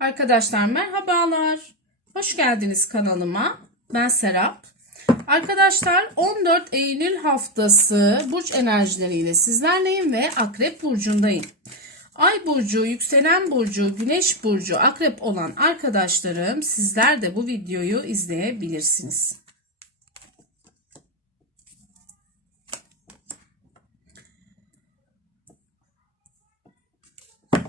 Arkadaşlar merhabalar. Hoş geldiniz kanalıma. Ben Serap. Arkadaşlar 14 Eylül haftası burç enerjileriyle sizlerleyim ve Akrep burcundayım. Ay burcu, yükselen burcu, güneş burcu, akrep olan arkadaşlarım sizler de bu videoyu izleyebilirsiniz.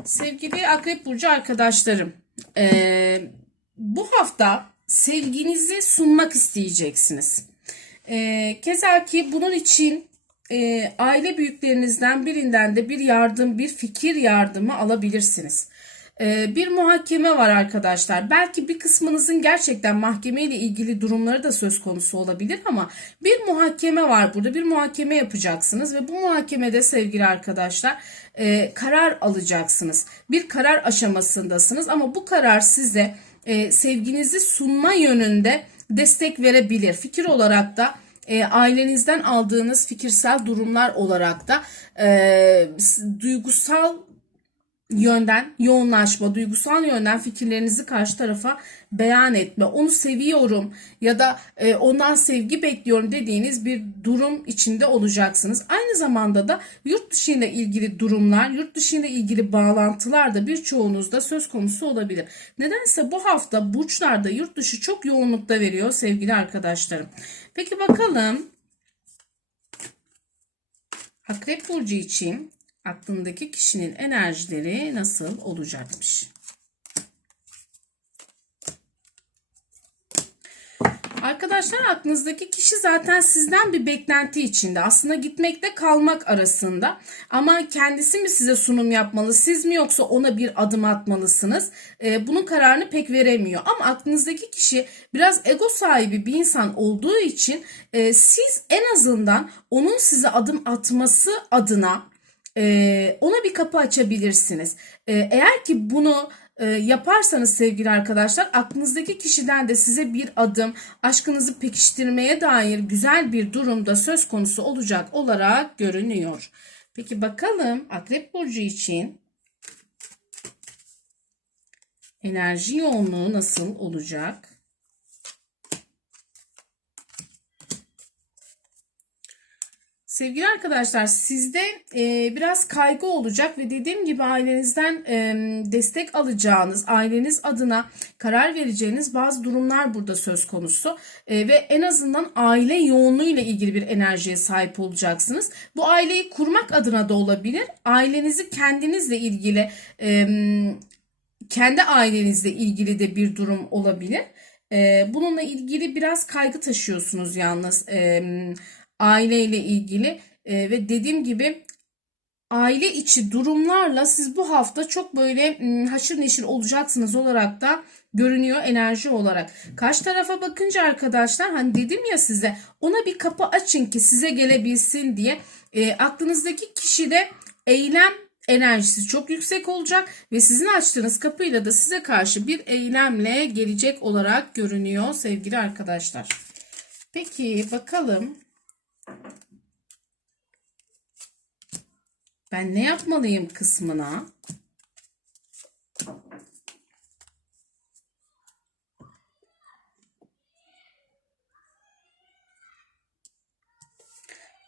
Sevgili Akrep Burcu arkadaşlarım, eee, bu hafta sevginizi sunmak isteyeceksiniz. Eee keza ki bunun için eee, aile büyüklerinizden birinden de bir yardım, bir fikir yardımı alabilirsiniz. Eee, bir muhakeme var arkadaşlar. Belki bir kısmınızın gerçekten mahkemeyle ilgili durumları da söz konusu olabilir ama bir muhakeme var burada. Bir muhakeme yapacaksınız ve bu muhakemede sevgili arkadaşlar e, karar alacaksınız. Bir karar aşamasındasınız ama bu karar size e, sevginizi sunma yönünde destek verebilir. Fikir olarak da e, ailenizden aldığınız fikirsel durumlar olarak da duygusal yönden yoğunlaşma, duygusal yönden fikirlerinizi karşı tarafa beyan etme, onu seviyorum ya da e, ondan sevgi bekliyorum dediğiniz bir durum içinde olacaksınız. Aynı zamanda da yurt dışı ile ilgili durumlar, yurt dışı ile ilgili bağlantılar da birçoğunuzda söz konusu olabilir. Nedense bu hafta burçlarda yurt dışı çok yoğunlukta veriyor sevgili arkadaşlarım. Peki bakalım Akrep burcu için aklındaki kişinin enerjileri nasıl olacakmış? Arkadaşlar aklınızdaki kişi zaten sizden bir beklenti içinde. Aslında gitmekte kalmak arasında. Ama kendisi mi size sunum yapmalı, siz mi yoksa ona bir adım atmalısınız? Ee, bunun kararını pek veremiyor. Ama aklınızdaki kişi biraz ego sahibi bir insan olduğu için e, siz en azından onun size adım atması adına ee, ona bir kapı açabilirsiniz. Ee, eğer ki bunu e, yaparsanız sevgili arkadaşlar aklınızdaki kişiden de size bir adım aşkınızı pekiştirmeye dair güzel bir durumda söz konusu olacak olarak görünüyor. Peki bakalım Akrep Burcu için enerji yoğunluğu nasıl olacak? Sevgili arkadaşlar sizde e, biraz kaygı olacak ve dediğim gibi ailenizden e, destek alacağınız, aileniz adına karar vereceğiniz bazı durumlar burada söz konusu. E, ve en azından aile yoğunluğu ile ilgili bir enerjiye sahip olacaksınız. Bu aileyi kurmak adına da olabilir. Ailenizi kendinizle ilgili, e, kendi ailenizle ilgili de bir durum olabilir. E, bununla ilgili biraz kaygı taşıyorsunuz yalnız. E, aileyle ilgili E, ve dediğim gibi aile içi durumlarla siz bu hafta çok böyle m, haşır neşir olacaksınız olarak da görünüyor enerji olarak. Karşı tarafa bakınca arkadaşlar hani dedim ya size ona bir kapı açın ki size gelebilsin diye E, aklınızdaki kişide eylem enerjisi çok yüksek olacak ve sizin açtığınız kapıyla da size karşı bir eylemle gelecek olarak görünüyor sevgili arkadaşlar. Peki bakalım ben ne yapmalıyım kısmına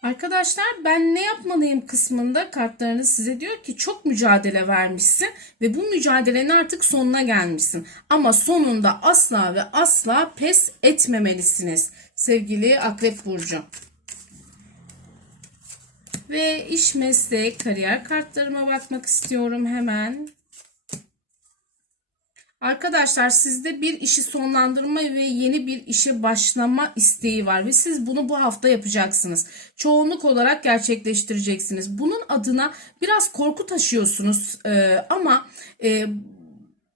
Arkadaşlar ben ne yapmalıyım kısmında kartlarınız size diyor ki çok mücadele vermişsin ve bu mücadelenin artık sonuna gelmişsin. Ama sonunda asla ve asla pes etmemelisiniz sevgili Akrep Burcu. Ve iş meslek kariyer kartlarıma bakmak istiyorum hemen. Arkadaşlar sizde bir işi sonlandırma ve yeni bir işe başlama isteği var ve siz bunu bu hafta yapacaksınız. Çoğunluk olarak gerçekleştireceksiniz. Bunun adına biraz korku taşıyorsunuz Ee, ama e,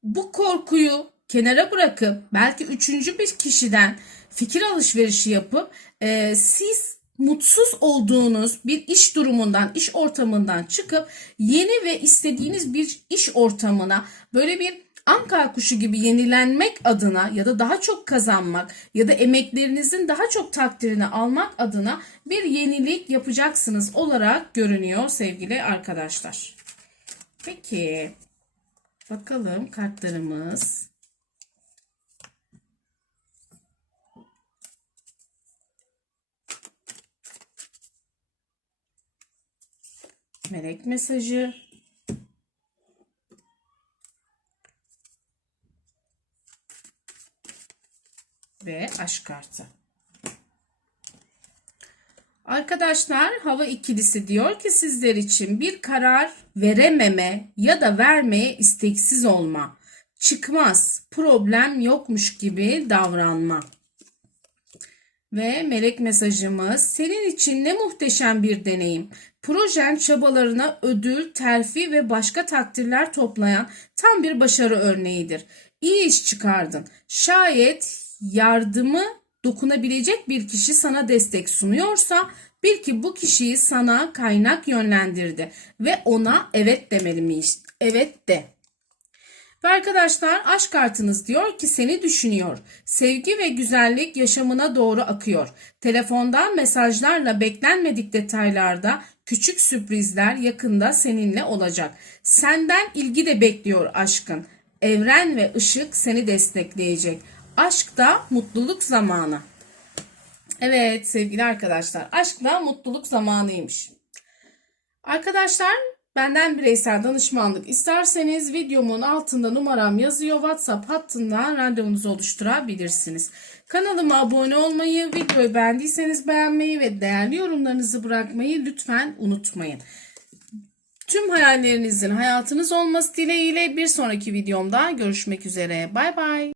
bu korkuyu kenara bırakıp belki üçüncü bir kişiden fikir alışverişi yapıp e, siz mutsuz olduğunuz bir iş durumundan, iş ortamından çıkıp yeni ve istediğiniz bir iş ortamına böyle bir anka kuşu gibi yenilenmek adına ya da daha çok kazanmak ya da emeklerinizin daha çok takdirini almak adına bir yenilik yapacaksınız olarak görünüyor sevgili arkadaşlar. Peki Bakalım kartlarımız. Melek mesajı. Ve aşk kartı. Arkadaşlar hava ikilisi diyor ki sizler için bir karar verememe ya da vermeye isteksiz olma. Çıkmaz, problem yokmuş gibi davranma. Ve melek mesajımız senin için ne muhteşem bir deneyim. Projen çabalarına ödül, terfi ve başka takdirler toplayan tam bir başarı örneğidir. İyi iş çıkardın. Şayet yardımı dokunabilecek bir kişi sana destek sunuyorsa bil ki bu kişiyi sana kaynak yönlendirdi ve ona evet demeli miyiz? Evet de. Ve arkadaşlar aşk kartınız diyor ki seni düşünüyor. Sevgi ve güzellik yaşamına doğru akıyor. Telefondan mesajlarla beklenmedik detaylarda küçük sürprizler yakında seninle olacak. Senden ilgi de bekliyor aşkın. Evren ve ışık seni destekleyecek. Aşk da mutluluk zamanı. Evet sevgili arkadaşlar aşkla mutluluk zamanıymış. Arkadaşlar benden bireysel danışmanlık isterseniz videomun altında numaram yazıyor. WhatsApp hattından randevunuzu oluşturabilirsiniz. Kanalıma abone olmayı, videoyu beğendiyseniz beğenmeyi ve değerli yorumlarınızı bırakmayı lütfen unutmayın. Tüm hayallerinizin hayatınız olması dileğiyle bir sonraki videomda görüşmek üzere. Bay bay.